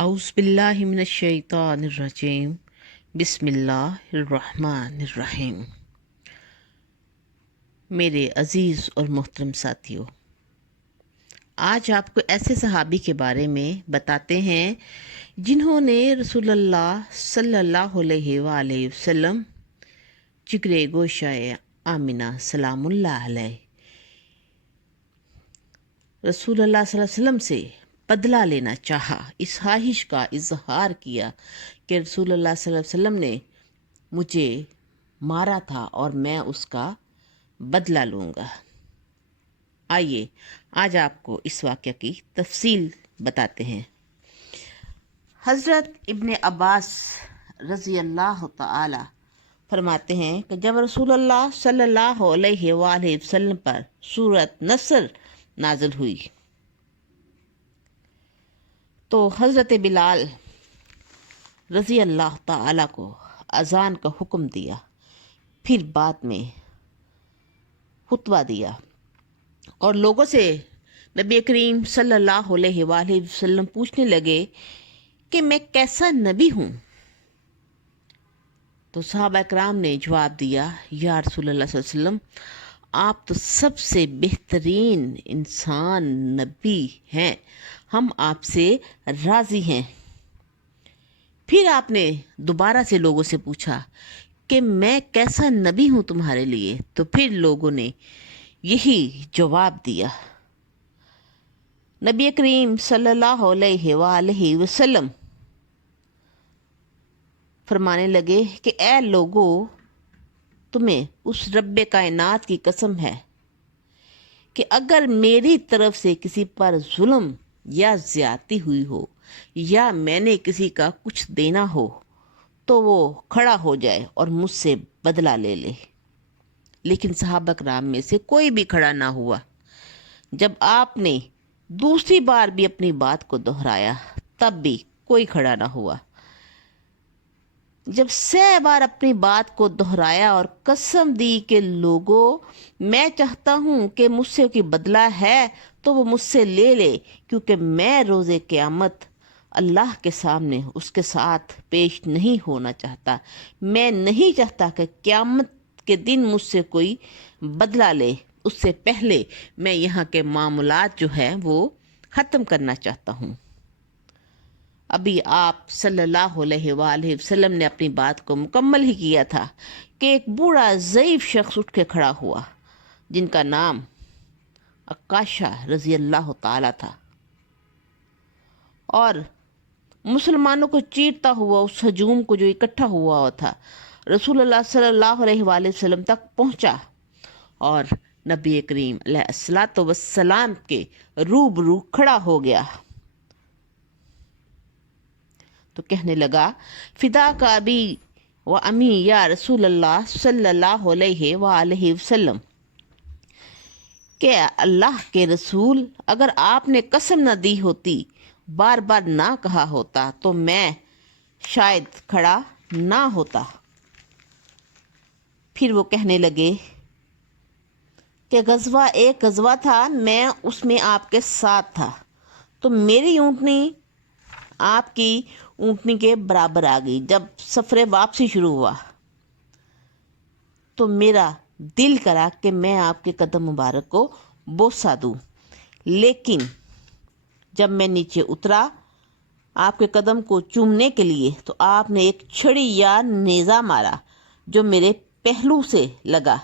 اعوذ باللہ من الشیطان الرجیم بسم اللہ الرحمن الرحیم۔ میرے عزیز اور محترم ساتھیوں، آج آپ کو ایسے صحابی کے بارے میں بتاتے ہیں جنہوں نے رسول اللہ صلی اللہ علیہ وآلہ وسلم جگر گوشہ آمنہ سلام اللہ علیہ رسول اللہ صلی اللہ علیہ وسلم سے بدلہ لینا چاہا، اس خواہش کا اظہار کیا کہ رسول اللہ صلی اللہ علیہ وسلم نے مجھے مارا تھا اور میں اس کا بدلہ لوں گا۔ آئیے آج آپ کو اس واقعہ کی تفصیل بتاتے ہیں۔ حضرت ابن عباس رضی اللہ تعالی فرماتے ہیں کہ جب رسول اللہ صلی اللہ علیہ وآلہ وسلم پر سورۃ نصر نازل ہوئی تو حضرت بلال رضی اللہ تعالی کو اذان کا حکم دیا، پھر بعد میں خطبہ دیا اور لوگوں سے نبی کریم صلی اللہ علیہ وآلہ وسلم پوچھنے لگے کہ میں کیسا نبی ہوں؟ تو صحابہ اکرام نے جواب دیا، یا رسول اللہ صلی اللہ علیہ وسلم، آپ تو سب سے بہترین انسان نبی ہیں، ہم آپ سے راضی ہیں۔ پھر آپ نے دوبارہ سے لوگوں سے پوچھا کہ میں کیسا نبی ہوں تمہارے لیے؟ تو پھر لوگوں نے یہی جواب دیا۔ نبی کریم صلی اللہ علیہ وآلہ وسلم فرمانے لگے کہ اے لوگو، تمہیں اس رب کائنات کی قسم ہے کہ اگر میری طرف سے کسی پر ظلم یا زیادتی ہوئی ہو یا میں نے کسی کا کچھ دینا ہو تو وہ کھڑا ہو جائے اور مجھ سے بدلہ لے لے۔ لیکن صحابہ کرام میں سے کوئی بھی کھڑا نہ ہوا۔ جب آپ نے دوسری بار بھی اپنی بات کو دہرایا تب بھی کوئی کھڑا نہ ہوا۔ جب 6 بار اپنی بات کو دہرایا اور قسم دی کہ لوگوں، میں چاہتا ہوں کہ مجھ سے کوئی بدلہ ہے تو وہ مجھ سے لے لے، کیونکہ میں روز قیامت اللہ کے سامنے اس کے ساتھ پیش نہیں ہونا چاہتا۔ میں نہیں چاہتا کہ قیامت کے دن مجھ سے کوئی بدلہ لے، اس سے پہلے میں یہاں کے معاملات جو ہیں وہ ختم کرنا چاہتا ہوں۔ ابھی آپ صلی اللہ علیہ وآلہ وسلم نے اپنی بات کو مکمل ہی کیا تھا کہ ایک بوڑھا ضعیف شخص اٹھ کے کھڑا ہوا جن کا نام عکاشہ رضی اللہ تعالی تھا، اور مسلمانوں کو چیرتا ہوا اس ہجوم کو جو اکٹھا ہوا تھا رسول اللہ صلی اللہ علیہ وآلہ وسلم تک پہنچا اور نبی کریم علیہ الصلوۃ والسلام کے روبرو کھڑا ہو گیا تو کہنے لگا، فدا کا ابی و امی یا رسول اللہ صلی اللہ علیہ وآلہ وسلم، کہ اللہ کے رسول، اگر آپ نے قسم نہ دی ہوتی، بار بار نہ کہا ہوتا تو میں شاید کھڑا نہ ہوتا۔ پھر وہ کہنے لگے کہ ایک غزوہ تھا، میں اس میں آپ کے ساتھ تھا، تو میری اونٹنی آپ کی اونٹنی کے برابر آ گئی۔ جب سفر واپسی شروع ہوا تو میرا دل کرا کہ میں آپ کے قدم مبارک کو بوسہ دوں، لیکن جب میں نیچے اترا آپ کے قدم کو چومنے کے لیے تو آپ نے ایک چھڑی یا نیزہ مارا جو میرے پہلو سے لگا۔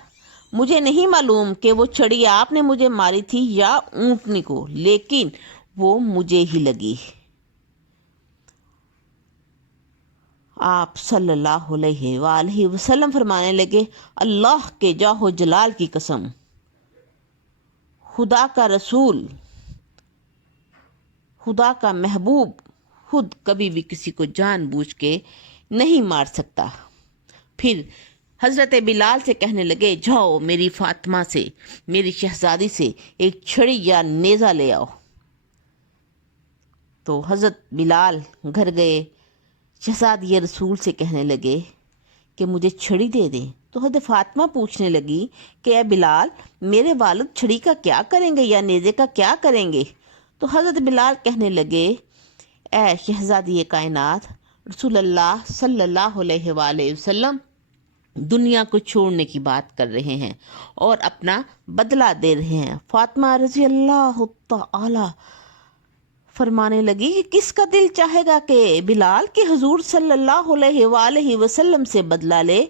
مجھے نہیں معلوم کہ وہ چھڑی آپ نے مجھے ماری تھی یا اونٹنی کو، لیکن وہ مجھے ہی لگی۔ آپ صلی اللہ علیہ وآلہ وسلم فرمانے لگے، اللہ کے جاہ و جلال کی قسم، خدا کا رسول، خدا کا محبوب خود کبھی بھی کسی کو جان بوجھ کے نہیں مار سکتا۔ پھر حضرت بلال سے کہنے لگے، جاؤ میری فاطمہ سے، میری شہزادی سے ایک چھڑی یا نیزہ لے آؤ۔ تو حضرت بلال گھر گئے، شہزادی رسول سے کہنے لگے کہ مجھے چھڑی دے دیں۔ تو حضرت فاطمہ پوچھنے لگی کہ اے بلال، میرے والد چھڑی کا کیا کریں گے یا نیزے کا کیا کریں گے؟ تو حضرت بلال کہنے لگے، اے شہزادی کائنات رسول اللہ صلی اللہ علیہ وآلہ وسلم دنیا کو چھوڑنے کی بات کر رہے ہیں اور اپنا بدلہ دے رہے ہیں۔ فاطمہ رضی اللہ تعالی فرمانے لگی کہ کس کا دل چاہے گا کہ بلال کے حضور صلی اللہ علیہ وآلہ وسلم سے بدلہ لے؟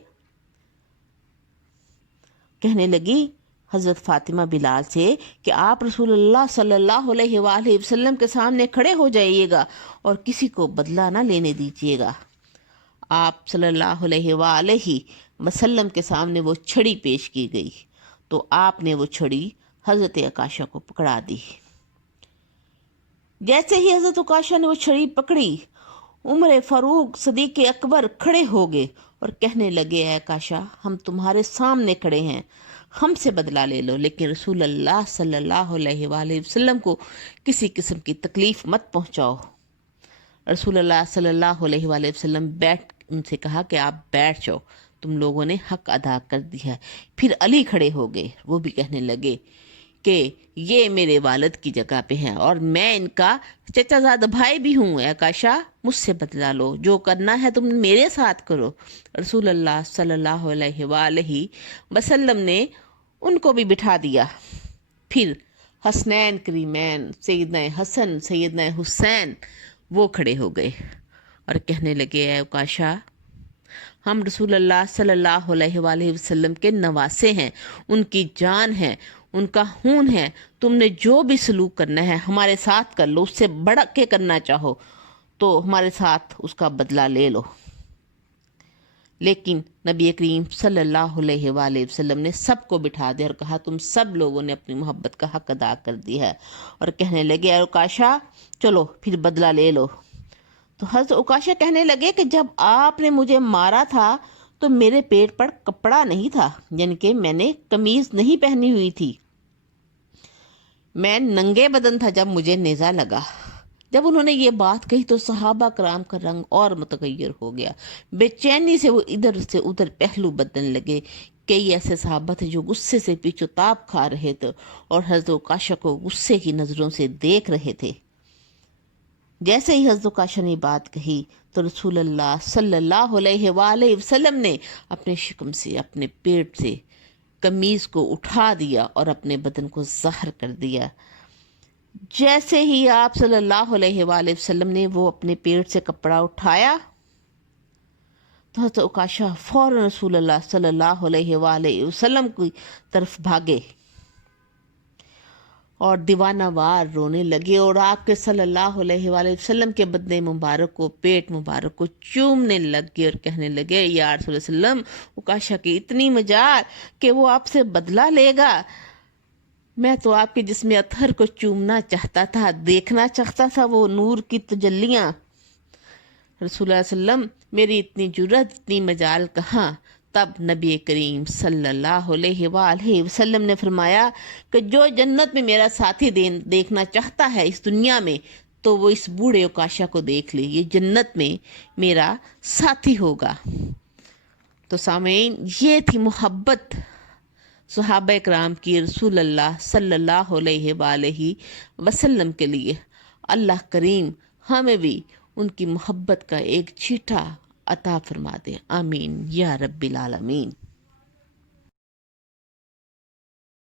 کہنے لگی حضرت فاطمہ بلال سے کہ آپ رسول اللہ صلی اللہ علیہ وآلہ وسلم کے سامنے کھڑے ہو جائیے گا اور کسی کو بدلہ نہ لینے دیجیے گا۔ آپ صلی اللہ علیہ وآلہ وسلم کے سامنے وہ چھڑی پیش کی گئی تو آپ نے وہ چھڑی حضرت عکاشہ کو پکڑا دی۔ جیسے ہی حضرت عکاشہ نے وہ چھڑی پکڑی، عمر فاروق صدیق اکبر کھڑے ہو گئے اور کہنے لگے اے عکاشہ ہم تمہارے سامنے کھڑے ہیں، ہم سے بدلہ لے لو، لیکن رسول اللہ صلی اللہ علیہ وآلہ وسلم کو کسی قسم کی تکلیف مت پہنچاؤ۔ رسول اللہ صلی اللہ علیہ وآلہ وسلم ان سے کہا کہ آپ بیٹھ جاؤ، تم لوگوں نے حق ادا کر دیا ہے۔ پھر علی کھڑے ہو گئے، وہ بھی کہنے لگے کہ یہ میرے والد کی جگہ پہ ہیں اور میں ان کا چچا زاد بھائی بھی ہوں، اے عکاشہ مجھ سے بدلا لو، جو کرنا ہے تم میرے ساتھ کرو۔ رسول اللہ صلی اللہ علیہ وآلہ وسلم نے ان کو بھی بٹھا دیا۔ پھر حسنین کریمین سیدنا حسن سیدنا حسین وہ کھڑے ہو گئے اور کہنے لگے اے عکاشہ ہم رسول اللہ صلی اللہ علیہ وآلہ وسلم کے نواسے ہیں، ان کی جان ہے، ان کا خون ہے، تم نے جو بھی سلوک کرنا ہے ہمارے ساتھ کر لو، اس سے بڑھ کے کرنا چاہو تو ہمارے ساتھ اس کا بدلہ لے لو۔ لیکن نبی کریم صلی اللہ علیہ وآلہ وسلم نے سب کو بٹھا دیا اور کہا تم سب لوگوں نے اپنی محبت کا حق ادا کر دیا ہے، اور کہنے لگے اے عکاشہ چلو پھر بدلہ لے لو۔ تو حضرت عکاشہ کہنے لگے کہ جب آپ نے مجھے مارا تھا تو میرے پیٹ پر کپڑا نہیں تھا، یعنی کہ میں نے قمیض نہیں پہنی ہوئی تھی، میں ننگے بدن تھا جب مجھے نیزہ لگا۔ جب انہوں نے یہ بات کہی تو صحابہ کرام کا رنگ اور متغیر ہو گیا، بے چینی سے وہ ادھر سے ادھر پہلو بدلنے لگے۔ کئی ایسے صحابہ تھے جو غصے سے پیچو تاب کھا رہے تھے اور حضرت عکاشہ کو غصے کی نظروں سے دیکھ رہے تھے۔ جیسے ہی حضرت عکاشہ نے بات کہی تو رسول اللہ صلی اللہ علیہ وآلہ وسلم نے اپنے شکم سے اپنے پیٹ سے قمیض کو اٹھا دیا اور اپنے بدن کو ظاہر کر دیا۔ جیسے ہی آپ صلی اللہ علیہ وآلہ وسلم نے وہ اپنے پیٹ سے کپڑا اٹھایا تو حضرت عکاشہ فوراً رسول اللہ صلی اللہ علیہ وآلہ وسلم کی طرف بھاگے اور دیوانہ وار رونے لگے اور آپ کے صلی اللہ علیہ وآلہ وسلم کے بدن مبارک کو پیٹ مبارک کو چومنے لگے اور کہنے لگے یا رسول اللہ صلی اللہ علیہ وسلم عکاشہ کی اتنی مجال کہ وہ آپ سے بدلہ لے گا، میں تو آپ کے جسم اطہر کو چومنا چاہتا تھا، دیکھنا چاہتا تھا وہ نور کی تجلیاں۔ رسول اللہ صلی اللہ علیہ وسلم میری اتنی جرت اتنی مجال کہاں؟ تب نبی کریم صلی اللہ علیہ وآلہ وسلم نے فرمایا کہ جو جنت میں میرا ساتھی دیکھنا چاہتا ہے اس دنیا میں تو وہ اس بوڑھے عکاشہ کو دیکھ لے، یہ جنت میں میرا ساتھی ہوگا۔ تو سامعین یہ تھی محبت صحابہ کرام کی رسول اللہ صلی اللہ علیہ وآلہ وسلم کے لیے۔ اللہ کریم ہمیں بھی ان کی محبت کا ایک چھیٹا عطا فرما دے، آمین یا رب العالمین۔